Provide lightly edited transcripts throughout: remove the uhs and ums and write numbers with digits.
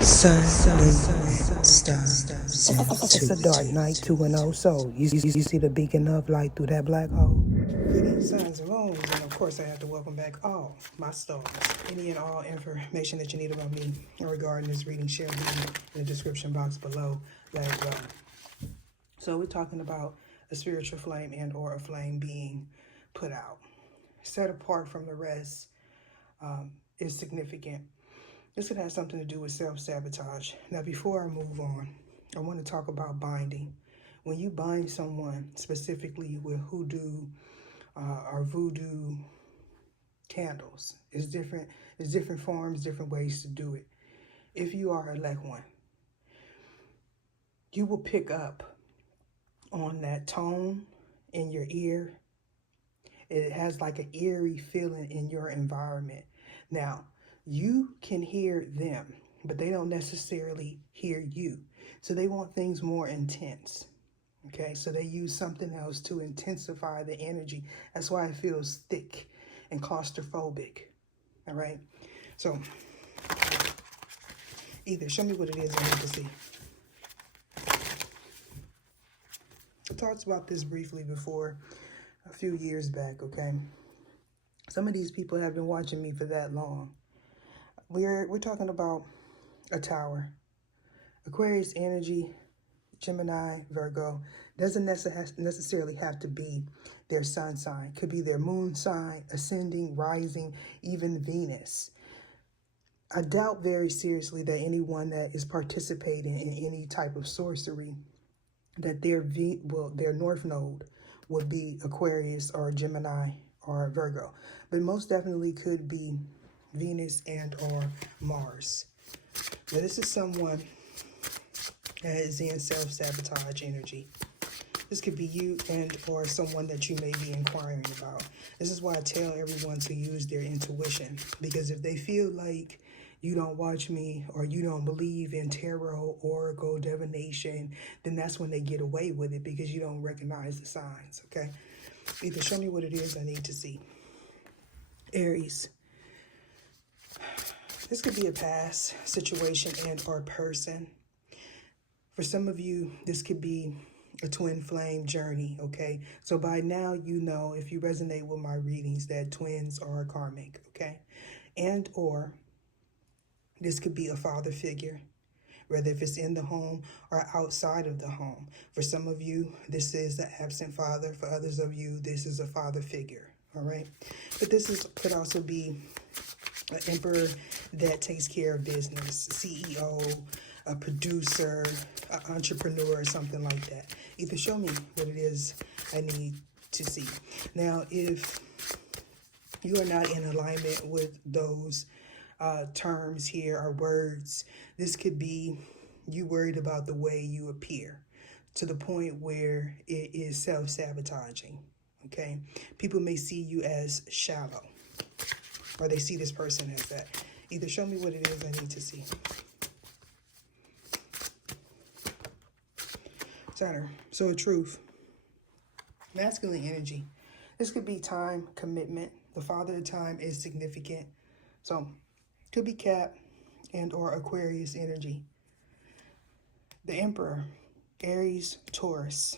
Sunmoonandstarsintuitive. It's a dark night, 2-0. So you see the beacon of light through that black hole. Greetings, suns and moons, and of course I have to welcome back all my stars. Any and all information that you need about me regarding this reading shall be in the description box below. So we're talking about a spiritual flame and or a flame being put out, set apart from the rest, is significant. This could have something to do with self-sabotage. Now, before I move on, I want to talk about binding. When you bind someone, specifically with hoodoo or voodoo candles, it's different forms, different ways to do it. If you are a elect one, you will pick up on that tone in your ear. It has like an eerie feeling in your environment. Now, you can hear them, but they don't necessarily hear you. So they want things more intense. Okay, so they use something else to intensify the energy. That's why it feels thick and claustrophobic. All right, so either show me what it is I need to see. I talked about this briefly before a few years back, okay? Some of these people have been watching me for that long. We're talking about a tower. Aquarius energy, Gemini, Virgo, doesn't necessarily have to be their sun sign. Could be their moon sign, ascending, rising, even Venus. I doubt very seriously that anyone that is participating in any type of sorcery, that their North Node would be Aquarius or Gemini or Virgo. But most definitely could be Venus and or Mars. Now this is someone that is in self-sabotage energy. This could be you and or someone that you may be inquiring about. This is why I tell everyone to use their intuition, because if they feel like you don't watch me or you don't believe in tarot, oracle, divination, then that's when they get away with it, because you don't recognize the signs, okay? Either show me what it is I need to see. Aries. This could be a past situation and or person. For some of you, this could be a twin flame journey, okay? So by now, you know, if you resonate with my readings, that twins are karmic, okay? And or this could be a father figure, whether if it's in the home or outside of the home. For some of you, this is the absent father. For others of you, this is a father figure, all right? But could also be an emperor that takes care of business, CEO, a producer, an entrepreneur, or something like that. Either show me what it is I need to see. Now, if you are not in alignment with those terms here or words, this could be you worried about the way you appear to the point where it is self-sabotaging, okay? People may see you as shallow, or they see this person as that. Either show me what it is I need to see. Saturn. So truth. Masculine energy. This could be time, commitment. The father of time is significant. So could be Cap and or Aquarius energy. The Emperor. Aries, Taurus.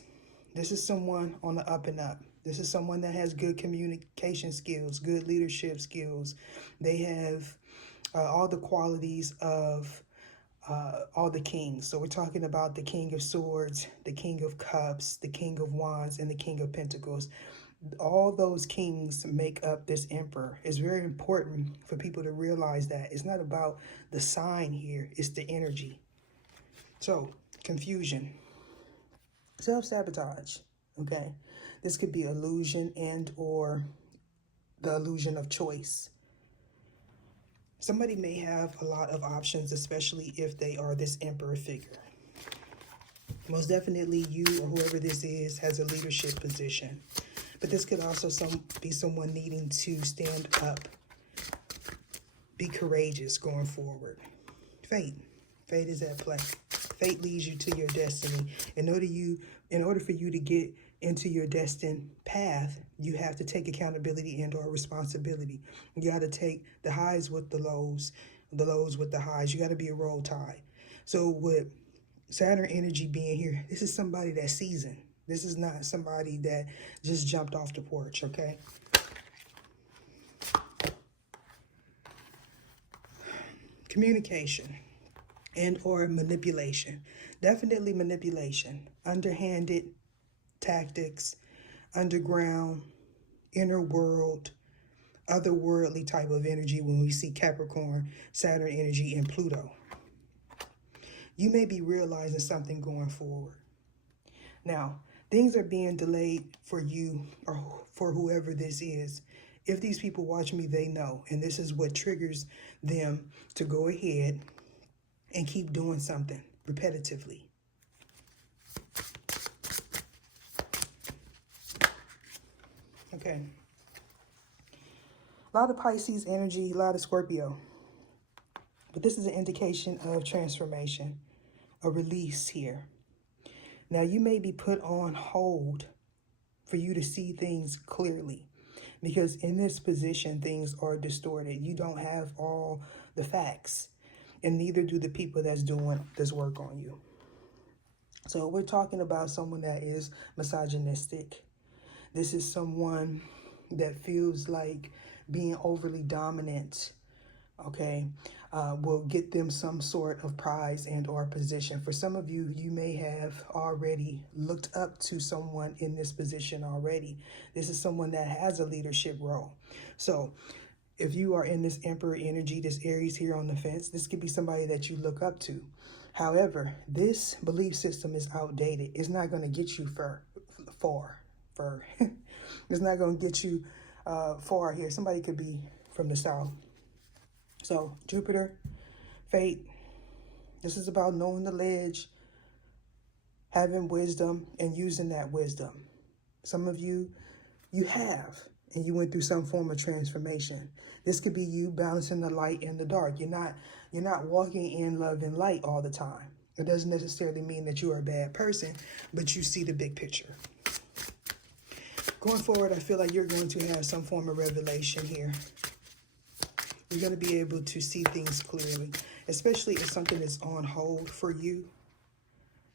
This is someone on the up and up. This is someone that has good communication skills, good leadership skills. They have all the qualities of all the kings. So we're talking about the King of Swords, the King of Cups, the King of Wands, and the King of Pentacles. All those kings make up this emperor. It's very important for people to realize that it's not about the sign here, it's the energy. So, confusion, self-sabotage, okay? This could be illusion and or the illusion of choice. Somebody may have a lot of options, especially if they are this emperor figure. Most definitely you or whoever this is has a leadership position. But this could also be someone needing to stand up, be courageous going forward. Fate. Fate is at play. Fate leads you to your destiny. In order for you to get into your destined path, you have to take accountability and or responsibility. You got to take the highs with the lows, the lows with the highs. You got to be a roll tide. So with Saturn energy being here, this is somebody that's seasoned. This is not somebody that just jumped off the porch, okay? Communication and or manipulation. Definitely manipulation. Underhanded tactics, underground, inner world, otherworldly type of energy when we see Capricorn, Saturn energy, and Pluto. You may be realizing something going forward. Now, things are being delayed for you or for whoever this is. If these people watch me, they know. And this is what triggers them to go ahead and keep doing something repetitively. Okay. A lot of Pisces energy, a lot of Scorpio. But this is an indication of transformation, a release here. Now, you may be put on hold for you to see things clearly, because in this position, things are distorted. You don't have all the facts, and neither do the people that's doing this work on you. So we're talking about someone that is misogynistic. This is someone that feels like being overly dominant, okay, will get them some sort of prize and or position. For some of you, you may have already looked up to someone in this position already. This is someone that has a leadership role. So if you are in this Emperor energy, this Aries here on the fence, this could be somebody that you look up to. However, this belief system is outdated. It's not going to get you far. It's not going to get you far here. Somebody could be from the south. So Jupiter, fate, this is about knowing the ledge, having wisdom, and using that wisdom. Some of you, you have, and you went through some form of transformation. This could be you balancing the light and the dark. You're not walking in love and light all the time. It doesn't necessarily mean that you are a bad person, but you see the big picture. Going forward, I feel like you're going to have some form of revelation here. You're going to be able to see things clearly, especially if something is on hold for you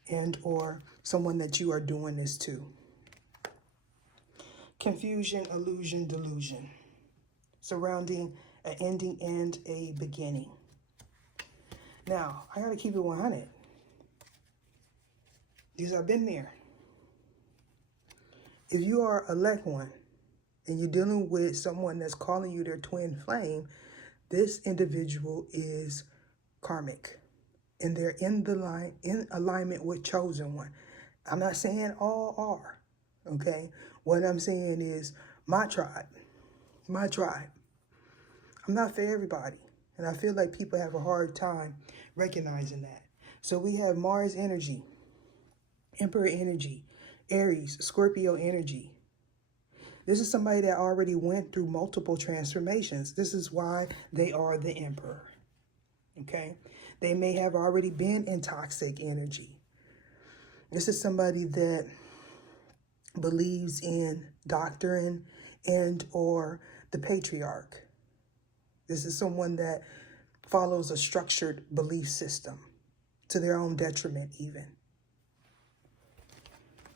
and or someone that you are doing this to. Confusion, illusion, delusion, surrounding an ending and a beginning. Now, I got to keep it 100 because I've been there. If you are a elect one and you're dealing with someone that's calling you their twin flame, this individual is karmic, and they're in alignment with chosen one. I'm not saying all are, okay? What I'm saying is my tribe. I'm not for everybody, and I feel like people have a hard time recognizing that. So we have Mars energy, Emperor energy, Aries, Scorpio energy. This is somebody that already went through multiple transformations. This is why they are the Emperor, okay? They may have already been in toxic energy. This is somebody that believes in doctrine and or the patriarch. This is someone that follows a structured belief system to their own detriment even.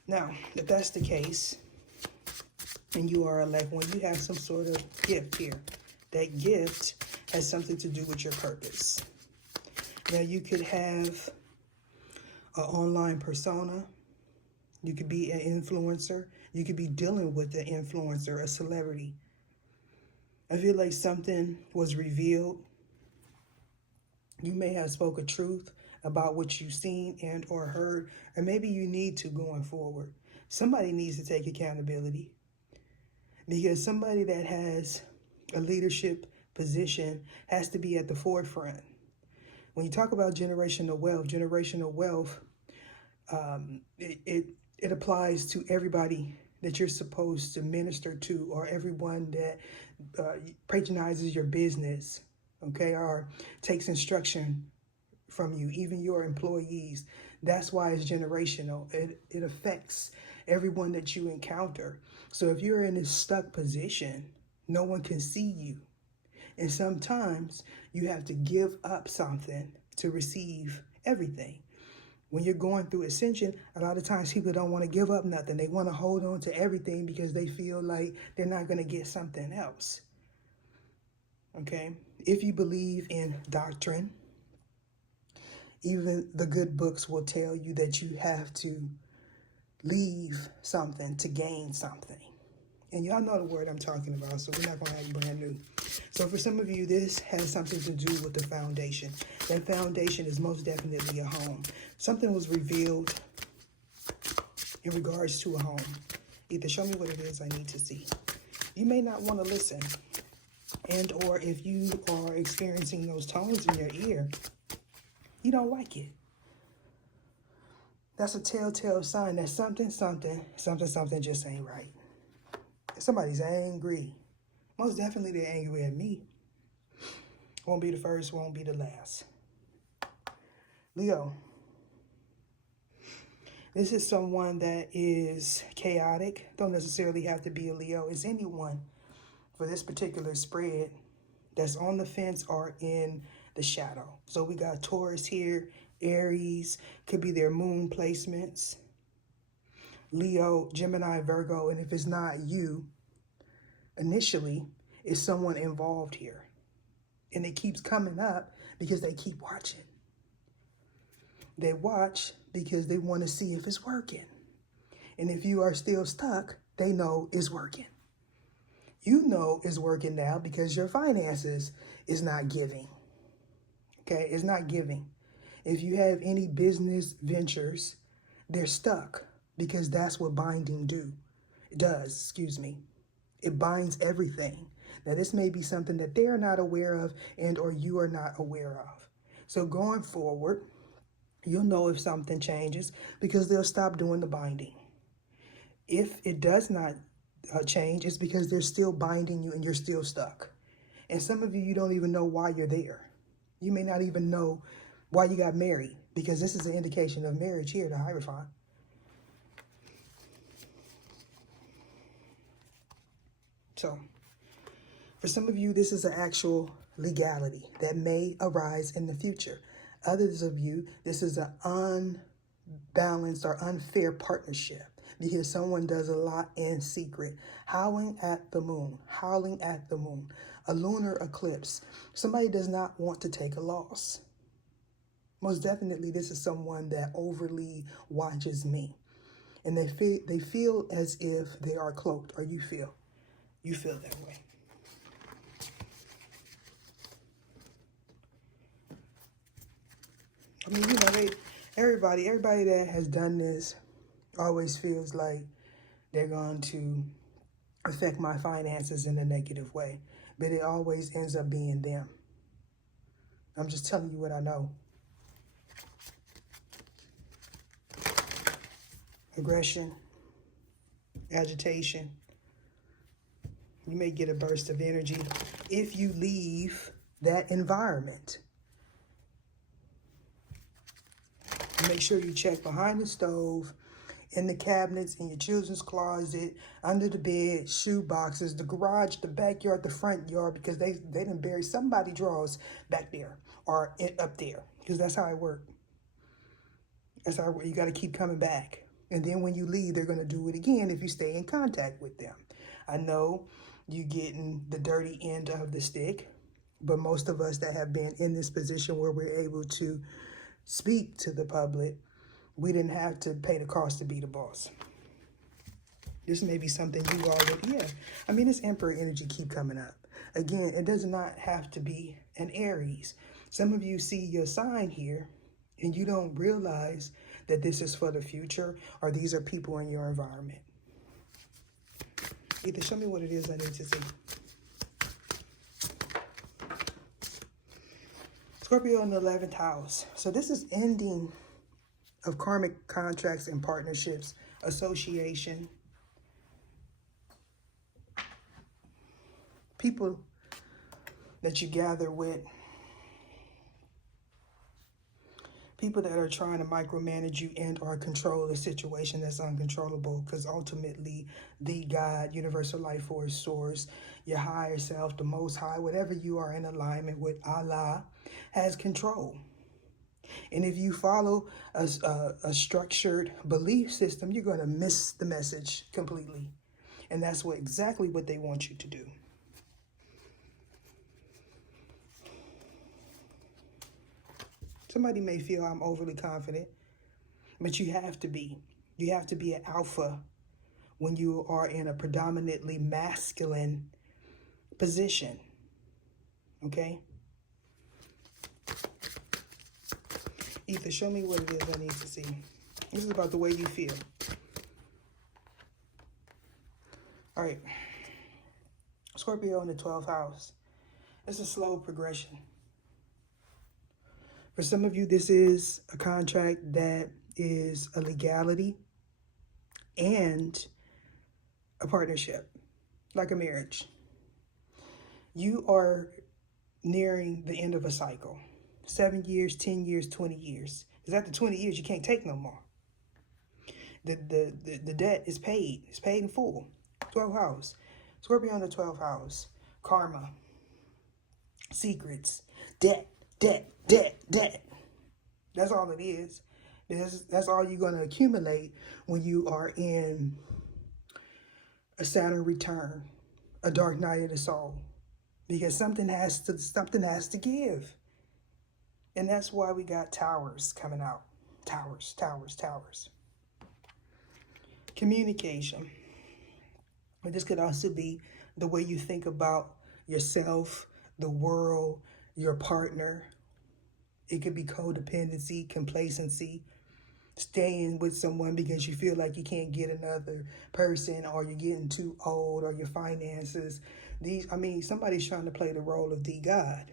Now, if that's the case, and you are elect one, you have some sort of gift here. That gift has something to do with your purpose. Now, you could have an online persona. You could be an influencer. You could be dealing with an influencer, a celebrity. I feel like something was revealed. You may have spoken truth about what you've seen and or heard, or maybe you need to going forward. Somebody needs to take accountability, because somebody that has a leadership position has to be at the forefront. When you talk about generational wealth, it applies to everybody that you're supposed to minister to, or everyone that patronizes your business, okay, or takes instruction from you, even your employees. That's why it's generational. It affects everyone that you encounter. So if you're in this stuck position, no one can see you. And sometimes you have to give up something to receive everything. When you're going through ascension, a lot of times people don't want to give up nothing. They want to hold on to everything because they feel like they're not going to get something else. Okay? If you believe in doctrine, even the good books will tell you that you have to leave something to gain something. And y'all know the word I'm talking about, so we're not going to act brand new. So for some of you, this has something to do with the foundation. That foundation is most definitely a home. Something was revealed in regards to a home. Either show me what it is I need to see. You may not want to listen. And or if you are experiencing those tones in your ear, you don't like it. That's a telltale sign that something just ain't right. Somebody's angry. Most definitely they're angry at me. Won't be the first, won't be the last. Leo. This is someone that is chaotic. Don't necessarily have to be a Leo. It's anyone for this particular spread that's on the fence or in the shadow. So we got Taurus here, Aries, could be their moon placements. Leo, Gemini, Virgo, and if it's not you, initially, it's someone involved here. And it keeps coming up because they keep watching. They watch because they want to see if it's working. And if you are still stuck, they know it's working. You know it's working now because your finances is not giving. Okay, it's not giving. If you have any business ventures, they're stuck because that's what binding does. It binds everything. Now, this may be something that they're not aware of and or you are not aware of. So going forward, you'll know if something changes because they'll stop doing the binding. If it does not change, it's because they're still binding you and you're still stuck. And some of you, you don't even know why you're there. You may not even know why you got married because this is an indication of marriage here, the Hierophant. So, for some of you, this is an actual legality that may arise in the future. Others of you, this is an unbalanced or unfair partnership because someone does a lot in secret. Howling at the moon, a lunar eclipse. Somebody does not want to take a loss. Most definitely, this is someone that overly watches me. And they feel as if they are cloaked, or you feel that way. I mean, everybody that has done this always feels like they're going to affect my finances in a negative way, but it always ends up being them. I'm just telling you what I know. Aggression, agitation. You may get a burst of energy if you leave that environment. Make sure you check behind the stove, in the cabinets, in your children's closet, under the bed, shoe boxes, the garage, the backyard, the front yard, because they didn't bury somebody's drawers back there or up there, because that's how it works. That's how it works. You got to keep coming back. And then when you leave, they're going to do it again if you stay in contact with them. I know you're getting the dirty end of the stick, but most of us that have been in this position where we're able to speak to the public, we didn't have to pay the cost to be the boss. This may be something you already, I mean, this Emperor energy keep coming up. Again, it does not have to be an Aries. Some of you see your sign here and you don't realize that this is for the future or these are people in your environment. Either show me what it is I need to see. Scorpio in the 11th house. So this is ending of karmic contracts and partnerships, association. People that you gather with. People that are trying to micromanage you and or control a situation that's uncontrollable, because ultimately the God, universal life force, source, your higher self, the most high, whatever you are in alignment with, Allah, has control. And if you follow a structured belief system, you're going to miss the message completely. And that's exactly what they want you to do. Somebody may feel I'm overly confident, but you have to be. You have to be an alpha when you are in a predominantly masculine position. Okay? Ether, show me what it is I need to see. This is about the way you feel. All right. Scorpio in the 12th house. It's a slow progression. For some of you, this is a contract that is a legality and a partnership, like a marriage. You are nearing the end of a cycle. 7 years, 10 years, 20 years. Because after 20 years, you can't take no more. The debt is paid. It's paid in full. 12th house. Scorpio in the 12th house. Karma. Secrets. Debt. That's all it is. That's all you're going to accumulate when you are in a Saturn return, a dark night of the soul, because something has to give, and that's why we got towers coming out. Towers. Communication. But this could also be the way you think about yourself, the world, your partner. It could be codependency, complacency, staying with someone because you feel like you can't get another person, or you're getting too old, or your finances. Somebody's trying to play the role of the God.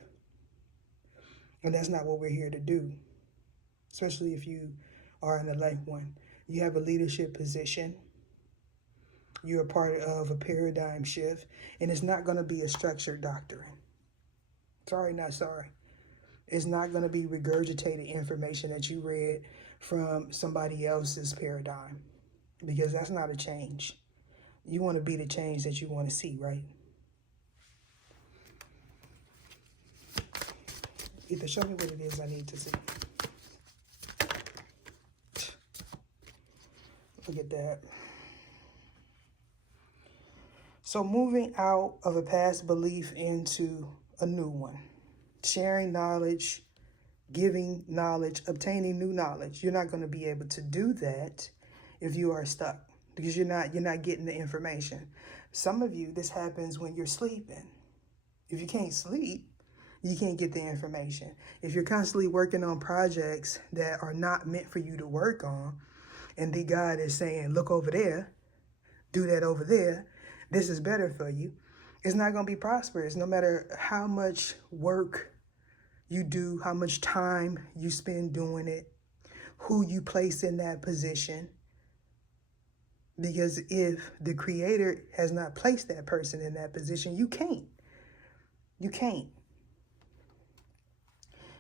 And that's not what we're here to do. Especially if you are in a life one. You have a leadership position. You're a part of a paradigm shift. And it's not going to be a structured doctrine. Sorry, not sorry. It's not going to be regurgitated information that you read from somebody else's paradigm, because that's not a change. You want to be the change that you want to see, right? Ether, show me what it is I need to see. Look at that. So moving out of a past belief into a new one. Sharing knowledge, giving knowledge, obtaining new knowledge. You're not going to be able to do that if you are stuck, because you're not getting the information. Some of you, this happens when you're sleeping. If you can't sleep, you can't get the information. If you're constantly working on projects that are not meant for you to work on, and the God is saying, look over there, do that over there, this is better for you, it's not going to be prosperous, no matter how much work you do, how much time you spend doing it, who you place in that position. Because if the Creator has not placed that person in that position, you can't. You can't.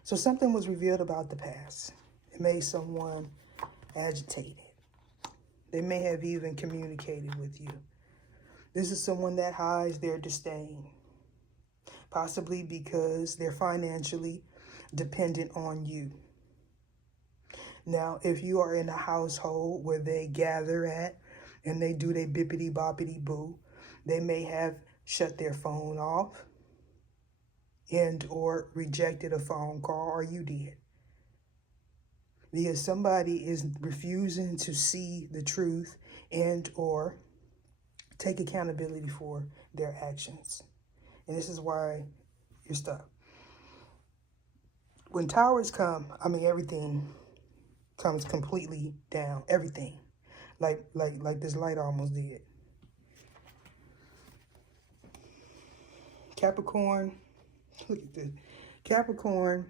So something was revealed about the past. It made someone agitated. They may have even communicated with you. This is someone that hides their disdain. Possibly because they're financially dependent on you. Now, if you are in a household where they gather at and they do their bippity boppity boo, they may have shut their phone off and or rejected a phone call, or you did. Because somebody is refusing to see the truth and or take accountability for their actions. And this is why you're stuck. When towers come, everything comes completely down. Everything. Like this light almost did. Capricorn. Look at this. Capricorn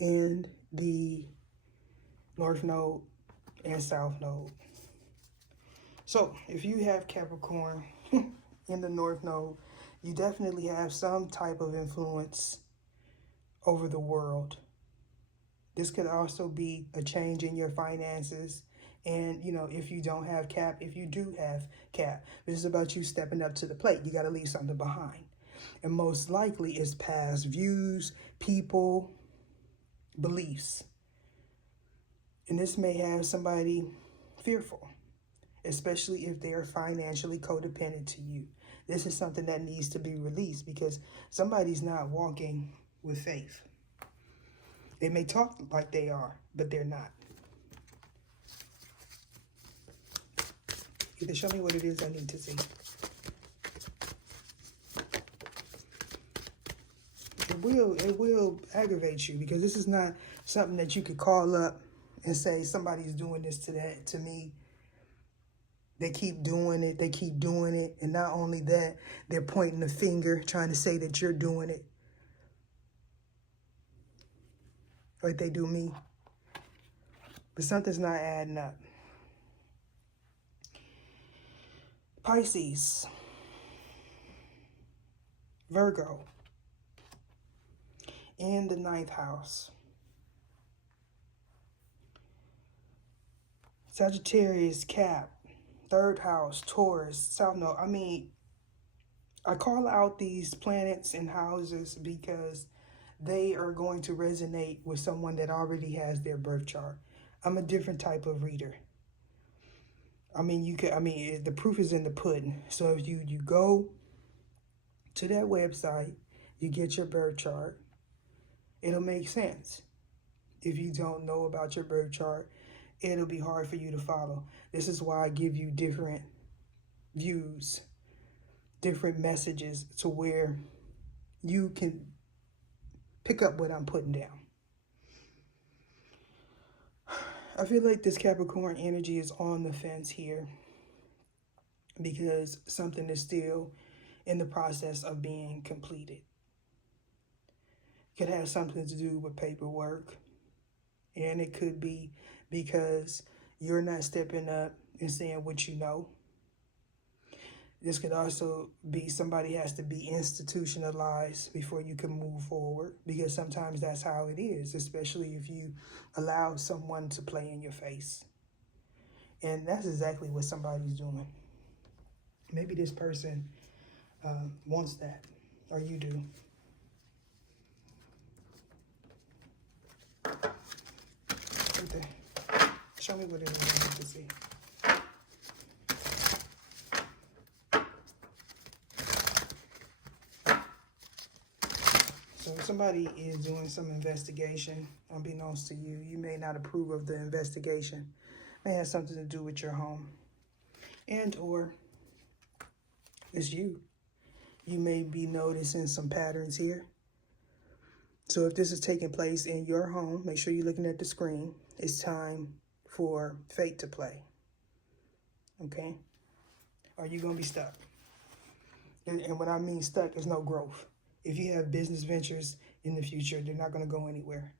in the North Node and South Node. So if you have Capricorn in the North Node, you definitely have some type of influence over the world This could also be a change in your finances. And, you know, if you don't have cap, if you do have cap, this is about you stepping up to the plate. You got to leave something behind. And most likely it's past views, people, beliefs. And this may have somebody fearful, especially if they are financially codependent to you. This is something that needs to be released because somebody's not walking with faith. They may talk like they are, but they're not. Either show me what it is I need to see. It will aggravate you because this is not something that you could call up and say somebody's doing this to me. They keep doing it. They keep doing it. And not only that, they're pointing the finger, trying to say that you're doing it. Like they do me. But something's not adding up. Pisces. Virgo. In the 9th house. Sagittarius, Cap. 3rd house, Taurus, South Node. I mean, I call out these planets and houses because they are going to resonate with someone that already has their birth chart. I'm a different type of reader. I mean, the proof is in the pudding. So if you go to that website, you get your birth chart, it'll make sense. If you don't know about your birth chart, it'll be hard for you to follow. This is why I give you different views, different messages to where you can pick up what I'm putting down. I feel like this Capricorn energy is on the fence here because something is still in the process of being completed. It could have something to do with paperwork, and it could be because you're not stepping up and saying what you know. This could also be somebody has to be institutionalized before you can move forward, because sometimes that's how it is, especially if you allow someone to play in your face. And that's exactly what somebody's doing. Maybe this person wants that, or you do. Okay. Show me what it is I need to see. So if somebody is doing some investigation, unbeknownst to you, you may not approve of the investigation. It may have something to do with your home. And or it's you. You may be noticing some patterns here. So if this is taking place in your home, make sure you're looking at the screen. It's time for fate to play. Okay? Or you're going to be stuck. And when I mean stuck, there's no growth. If you have business ventures in the future, they're not going to go anywhere.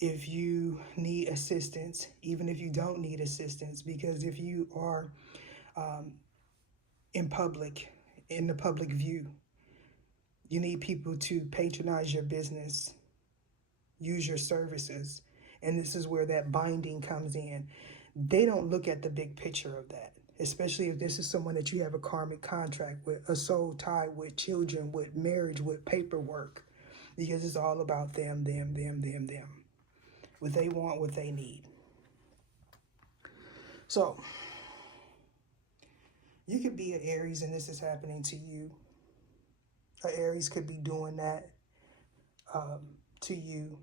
If you need assistance, even if you don't need assistance, because if you are in the public view, you need people to patronize your business, use your services. And this is where that binding comes in. They don't look at the big picture of that, especially if this is someone that you have a karmic contract with, a soul tie with, children with, marriage with, paperwork, because it's all about them. What they want, what they need. So, you could be an Aries and this is happening to you. An Aries could be doing that to you.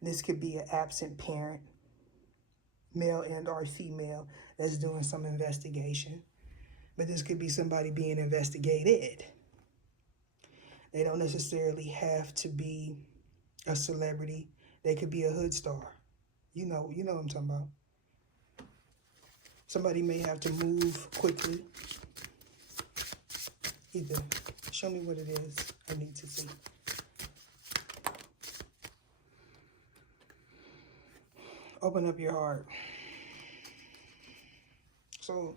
This could be an absent parent, male and or female, that's doing some investigation. But this could be somebody being investigated. They don't necessarily have to be a celebrity. They could be a hood star. You know what I'm talking about. Somebody may have to move quickly. Either show me what it is I need to see. Open up your heart. So,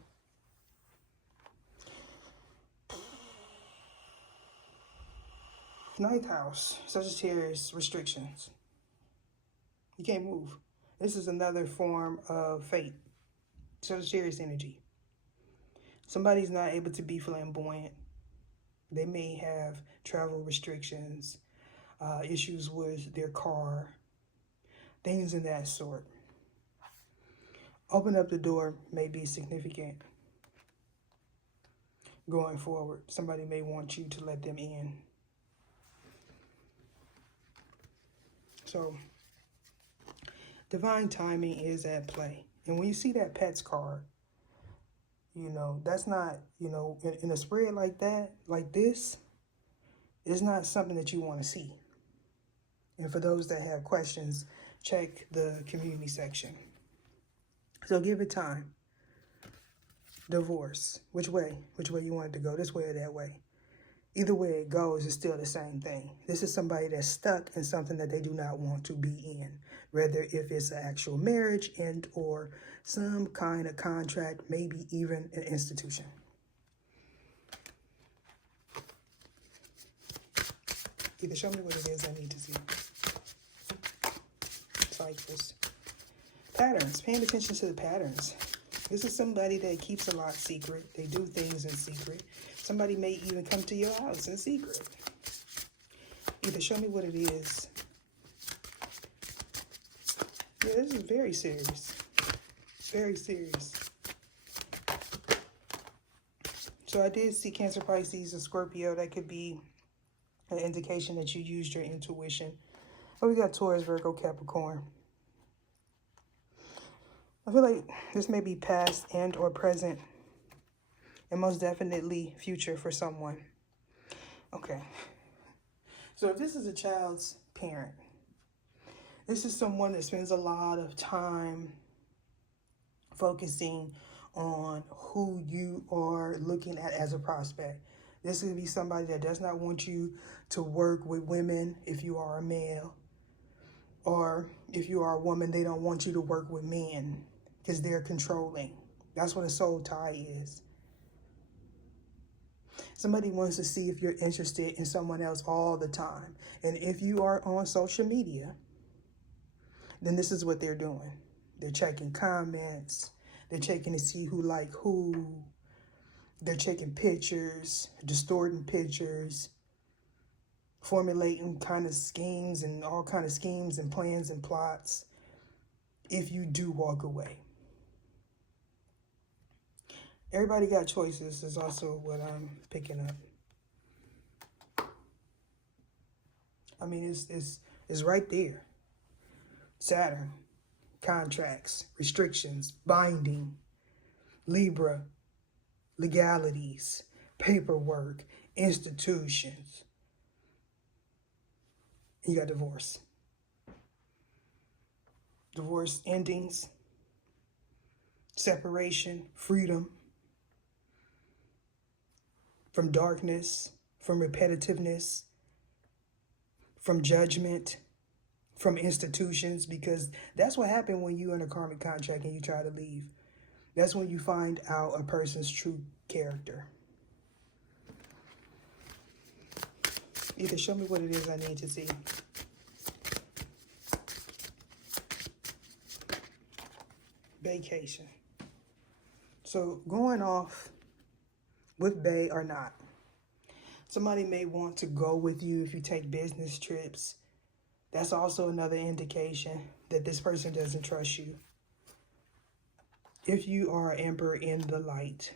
ninth house, Sagittarius, restrictions. You can't move. This is another form of fate. Sagittarius energy. Somebody's not able to be flamboyant. They may have travel restrictions, issues with their car, things in that sort. Open up the door may be significant going forward. Somebody may want you to let them in. So, divine timing is at play. And when you see that pets card, you know, that's not, you know, in a spread like that, like this, it's not something that you want to see. And for those that have questions, check the community section. So give it time. Divorce. Which way? Which way you want it to go? This way or that way? Either way it goes, it's still the same thing. This is somebody that's stuck in something that they do not want to be in. Whether if it's an actual marriage and or some kind of contract, maybe even an institution. Either show me what it is I need to see. Cycles. Patterns. Paying attention to the patterns. This is somebody that keeps a lot secret. They do things in secret. Somebody may even come to your house in secret. Either show me what it is. Yeah, this is very serious. Very serious. So I did see Cancer, Pisces, and Scorpio. That could be an indication that you used your intuition. Oh, we got Taurus, Virgo, Capricorn. I feel like this may be past and or present, and most definitely future for someone. Okay. So if this is a child's parent, this is someone that spends a lot of time focusing on who you are looking at as a prospect. This could be somebody that does not want you to work with women if you are a male. Or if you are a woman, they don't want you to work with men because they're controlling. That's what a soul tie is. Somebody wants to see if you're interested in someone else all the time. And if you are on social media, then this is what they're doing. They're checking comments. They're checking to see who like who. They're checking pictures, distorting pictures, formulating kind of schemes and all kind of schemes and plans and plots if you do walk away. Everybody got choices is also what I'm picking up. I mean, it's right there. Saturn, contracts, restrictions, binding, Libra, legalities, paperwork, institutions. You got divorce. Divorce endings, separation, freedom from darkness, from repetitiveness, from judgment, from institutions, because that's what happened when you're in a karmic contract and you try to leave. That's when you find out a person's true character. Either show me what it is I need to see. Vacation. So going off with bae or not. Somebody may want to go with you if you take business trips. That's also another indication that this person doesn't trust you. If you are Emperor in the light,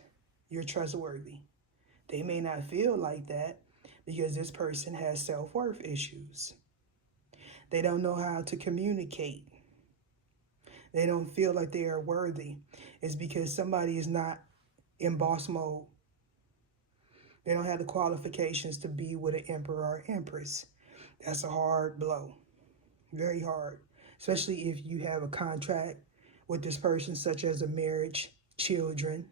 you're trustworthy. They may not feel like that because this person has self-worth issues. They don't know how to communicate. They don't feel like they are worthy. It's because somebody is not in boss mode. They don't have the qualifications to be with an emperor or empress. That's a hard blow. Very hard. Especially if you have a contract with this person, such as a marriage, children.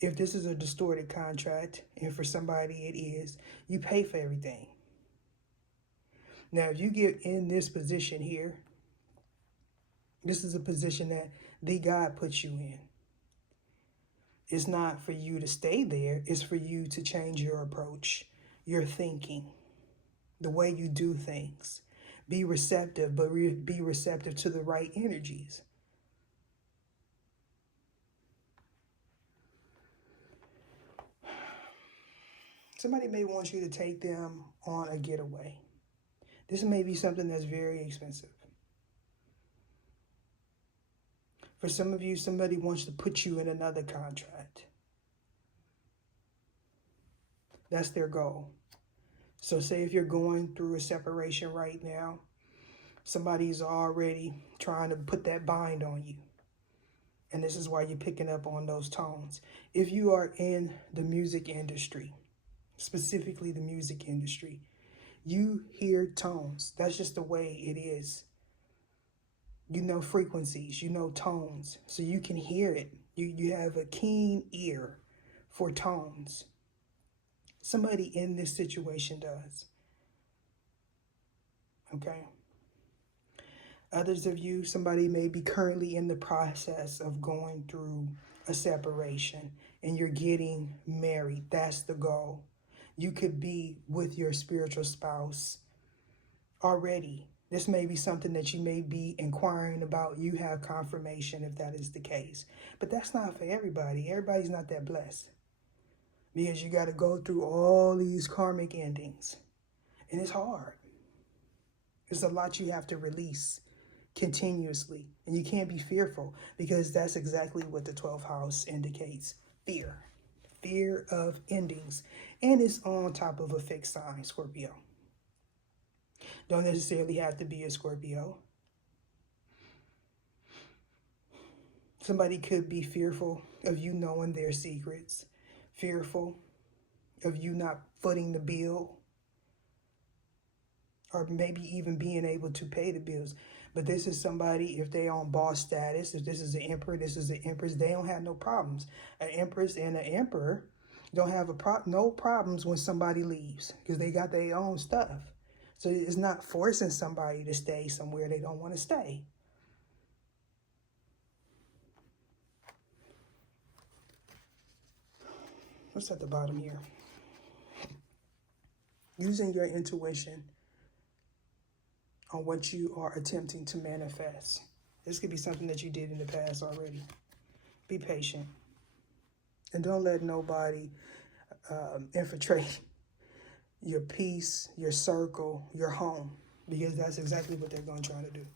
If this is a distorted contract, and for somebody it is, you pay for everything. Now, if you get in this position here, this is a position that the God puts you in. It's not for you to stay there. It's for you to change your approach, your thinking. the way you do things. Be receptive, but be receptive to the right energies. Somebody may want you to take them on a getaway. This may be something that's very expensive. For some of you, somebody wants to put you in another contract. That's their goal. So say if you're going through a separation right now, somebody's already trying to put that bind on you. And this is why you're picking up on those tones. If you are in the music industry, specifically the music industry, you hear tones. That's just the way it is. You know frequencies, you know tones, so you can hear it. You have a keen ear for tones. Somebody in this situation does. Okay? Others of you, somebody may be currently in the process of going through a separation and you're getting married. That's the goal. You could be with your spiritual spouse already. This may be something that you may be inquiring about. You have confirmation if that is the case. But that's not for everybody. Everybody's not that blessed. Because you got to go through all these karmic endings. And it's hard. There's a lot you have to release continuously. And you can't be fearful, because that's exactly what the 12th house indicates. Fear. Fear of endings. And it's on top of a fixed sign, Scorpio. Don't necessarily have to be a Scorpio. Somebody could be fearful of you knowing their secrets, fearful of you not footing the bill, or maybe even being able to pay the bills. But this is somebody, if they're on boss status, if this is an emperor, this is an empress, they don't have no problems. An empress and an emperor don't have no problems when somebody leaves, because they got their own stuff. So it's not forcing somebody to stay somewhere they don't want to stay. What's at the bottom here? Using your intuition on what you are attempting to manifest. This could be something that you did in the past already. Be patient. And don't let nobody infiltrate your peace, your circle, your home, because that's exactly what they're going to try to do.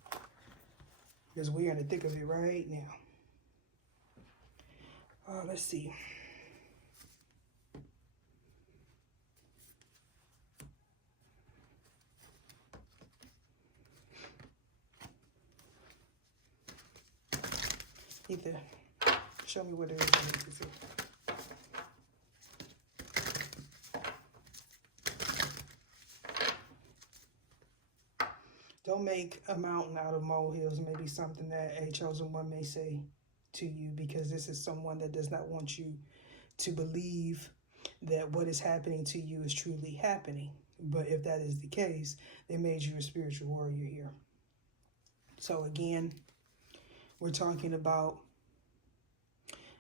Because we're in the thick of it right now. Let's see. Ether, show me what it is I need to see. Don't make a mountain out of molehills, maybe something that a chosen one may say to you, because this is someone that does not want you to believe that what is happening to you is truly happening. But if that is the case, they made you a spiritual warrior here. So again, we're talking about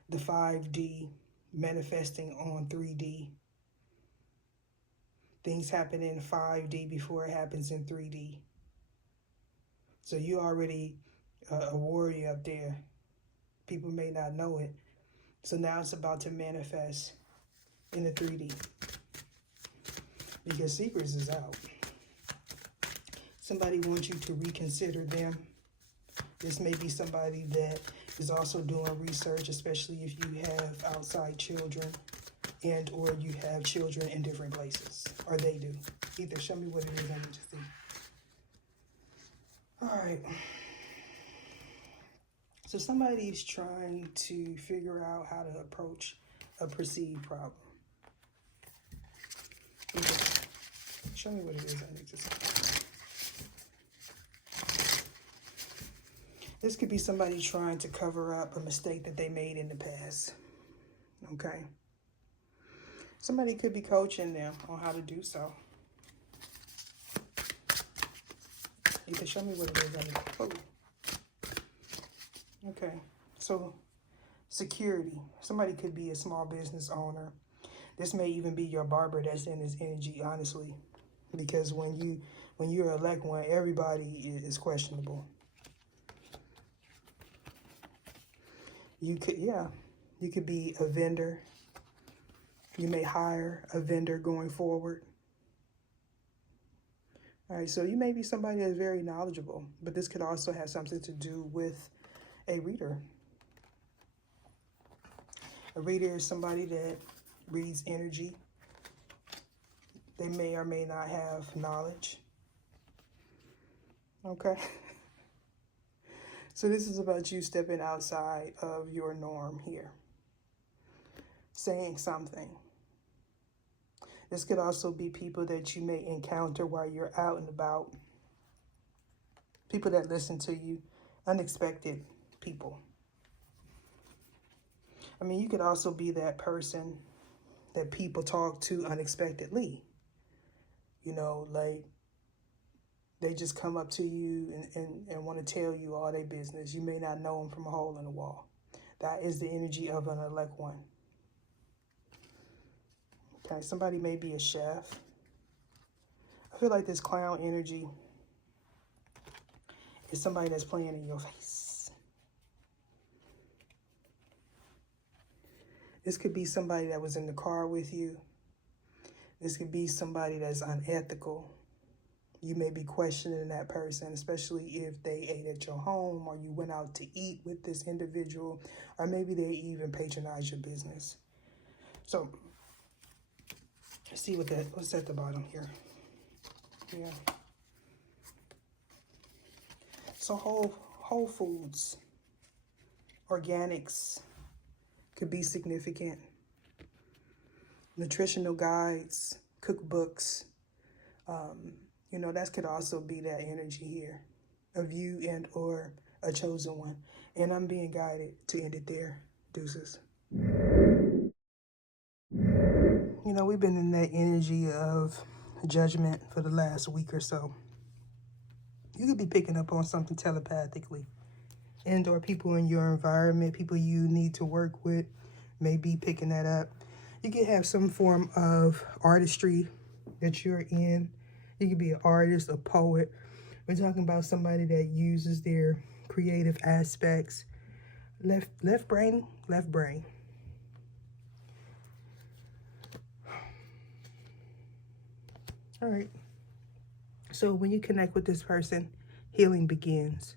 the 5D manifesting on 3D. Things happen in 5D before it happens in 3D. So you already a warrior up there. People may not know it. So now it's about to manifest in the 3D. Because secrets is out. Somebody wants you to reconsider them. This may be somebody that is also doing research, especially if you have outside children and or you have children in different places. Or they do. Either show me what it is I need to see. All right. So somebody's trying to figure out how to approach a perceived problem. Show me what it is I need to see. This could be somebody trying to cover up a mistake that they made in the past. Okay? Somebody could be coaching them on how to do so. You can show me what it is I need. Oh. Okay. So, security. Somebody could be a small business owner. This may even be your barber that's in this energy, honestly. because when you're a elect one, everybody is questionable. You could be a vendor. You may hire a vendor going forward. All right, so you may be somebody that's very knowledgeable, but this could also have something to do with a reader. A reader is somebody that reads energy. They may or may not have knowledge. Okay. So this is about you stepping outside of your norm here. Saying something. This could also be people that you may encounter while you're out and about. People that listen to you. Unexpected people. I mean, you could also be that person that people talk to unexpectedly. You know, like they just come up to you and want to tell you all their business. You may not know them from a hole in the wall. That is the energy of an elect one. Okay, somebody may be a chef. I feel like this clown energy is somebody that's playing in your face. This could be somebody that was in the car with you. This could be somebody that's unethical. You may be questioning that person, especially if they ate at your home or you went out to eat with this individual, or maybe they even patronize your business. So, let's see what's at the bottom here. Yeah. So whole foods, organics could be significant. Nutritional guides, cookbooks, you know, that could also be that energy here of you and or a chosen one. And I'm being guided to end it there. Deuces. You know, we've been in that energy of judgment for the last week or so. You could be picking up on something telepathically. And or people in your environment, people you need to work with, may be picking that up. You could have some form of artistry that you're in. You could be an artist, a poet. We're talking about somebody that uses their creative aspects. Left brain. All right. So when you connect with this person, healing begins.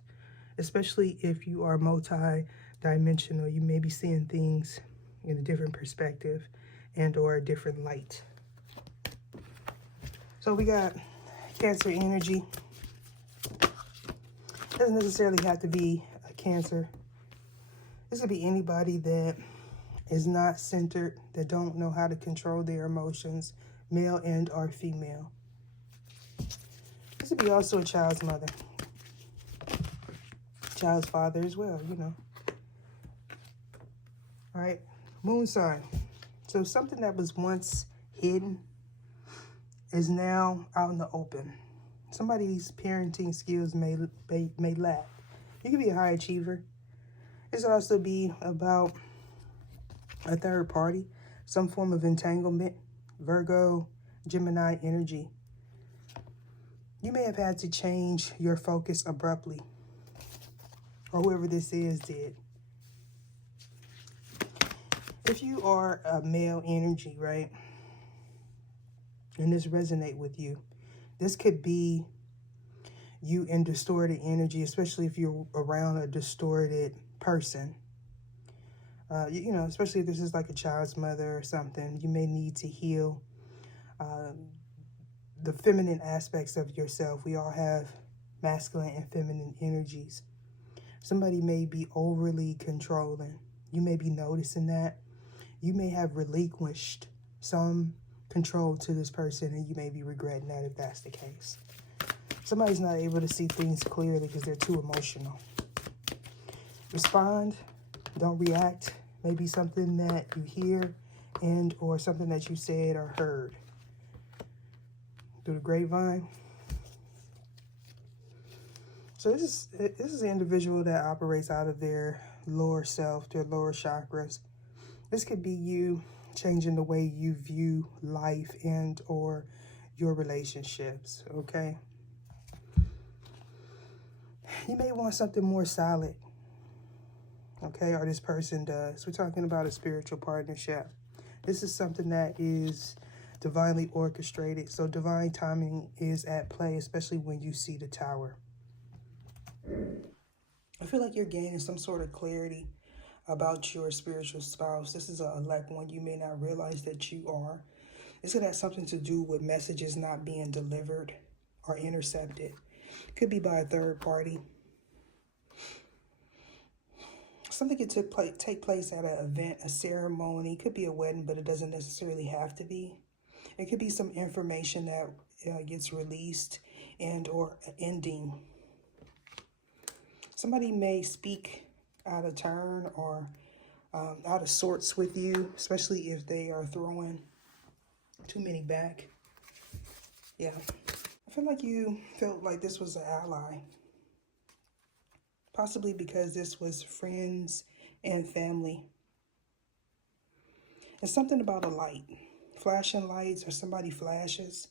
Especially if you are multi-dimensional, you may be seeing things in a different perspective and or a different light. So we got Cancer energy. Doesn't necessarily have to be a Cancer. This could be anybody that is not centered, that don't know how to control their emotions, male and or female. This could be also a child's mother. Child's father as well, you know. All right, moon sign. So something that was once hidden is now out in the open. Somebody's parenting skills may lack. You can be a high achiever. This could also be about a third party, some form of entanglement, Virgo, Gemini energy. You may have had to change your focus abruptly, or whoever this is did. If you are a male energy, right, and this resonate with you, this could be you in distorted energy, especially if you're around a distorted person. You know, especially if this is like a child's mother or something, you may need to heal the feminine aspects of yourself. We all have masculine and feminine energies. Somebody may be overly controlling. You may be noticing that. You may have relinquished some control to this person, and you may be regretting that if that's the case. Somebody's not able to see things clearly because they're too emotional. Respond. Don't react. Maybe something that you hear and or something that you said or heard through the grapevine. So this is an individual that operates out of their lower self, their lower chakras. This could be you changing the way you view life and or your relationships, okay? You may want something more solid, okay? Or this person does. We're talking about a spiritual partnership. This is something that is divinely orchestrated. So divine timing is at play, especially when you see the Tower. I feel like you're gaining some sort of clarity about your spiritual spouse. This is a elect one. You may not realize that you are. This could have something to do with messages not being delivered or intercepted. Could be by a third party. Something could take place at an event, a ceremony. It could be a wedding, but it doesn't necessarily have to be. It could be some information that gets released and or ending. Somebody may speak out of turn or out of sorts with you, especially if they are throwing too many back. Yeah. I feel like you felt like this was an ally. Possibly because this was friends and family. It's something about a light. Flashing lights or somebody flashes.